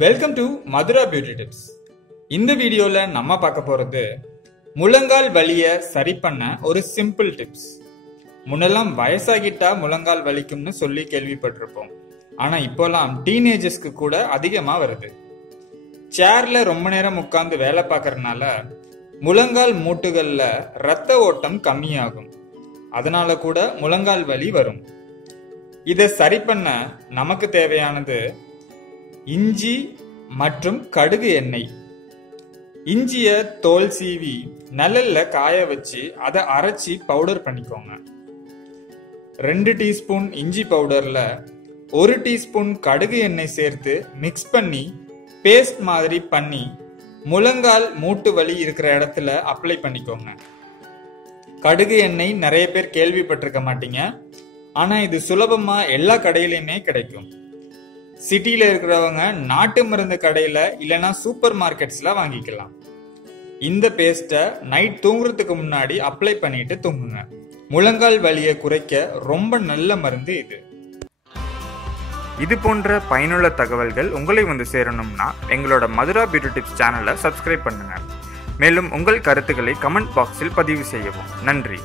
Welcome to Madhura beauty tips இந்த வீடியோல நம்ம பார்க்க போறது முழங்கால் வலிய சரி பண்ண ஒரு சிம்பிள் டிப்ஸ் முன்னெல்லாம் வயசாகிட்டா முழங்கால் வலிக்கும்னு சொல்லி கேள்விப்பட்டிருப்போம். ஆனா இப்போலாம் டீனேஜர்ஸ்க்கு கூட அதிகமா வருது. சேர்ல ரொம்ப நேரம் உட்கார்ந்து வேலை பார்க்கறதுனால முழங்கால் மூட்டுகள்ல ரத்த ஓட்டம் கம்மியாகும். அதனால கூட முழங்கால் வலி வரும். இதை சரி பண்ண நமக்கு தேவையானது இஞ்சி மற்றும் கடுகு எண்ணெய். இஞ்சிய தோல் சீவி நல்லல்ல காய வச்சு அதை அரைச்சி பவுடர் பண்ணிக்கோங்க. ரெண்டு டீஸ்பூன் இஞ்சி பவுடர்ல ஒரு டீஸ்பூன் கடுகு எண்ணெய் சேர்த்து மிக்ஸ் பண்ணி பேஸ்ட் மாதிரி பண்ணி முழங்கால் மூட்டு வலி இருக்கிற இடத்துல அப்ளை பண்ணிக்கோங்க. கடுகு எண்ணெய் நிறைய பேர் கேள்விப்பட்டிருக்க மாட்டீங்க. ஆனா இது சுலபமா எல்லா கடையிலையுமே கிடைக்கும். சிட்டியில் இருக்கிறவங்க நாட்டு மருந்து கடையில இல்லைன்னா சூப்பர் மார்க்கெட்ஸ்ல வாங்கிக்கலாம். இந்த பேஸ்ட்டை நைட் தூங்குறதுக்கு முன்னாடி அப்ளை பண்ணிட்டு தூங்குங்க. முழங்கால் வலியை குறைக்க ரொம்ப நல்ல மருந்து இது. இது போன்ற பயனுள்ள தகவல்கள் உங்களை வந்து சேரணும்னா எங்களோட மதுரா பியூட்டி டிப்ஸ் சேனலை சப்ஸ்கிரைப் பண்ணுங்க. மேலும் உங்கள் கருத்துக்களை கமெண்ட் பாக்ஸில் பதிவு செய்யவும். நன்றி.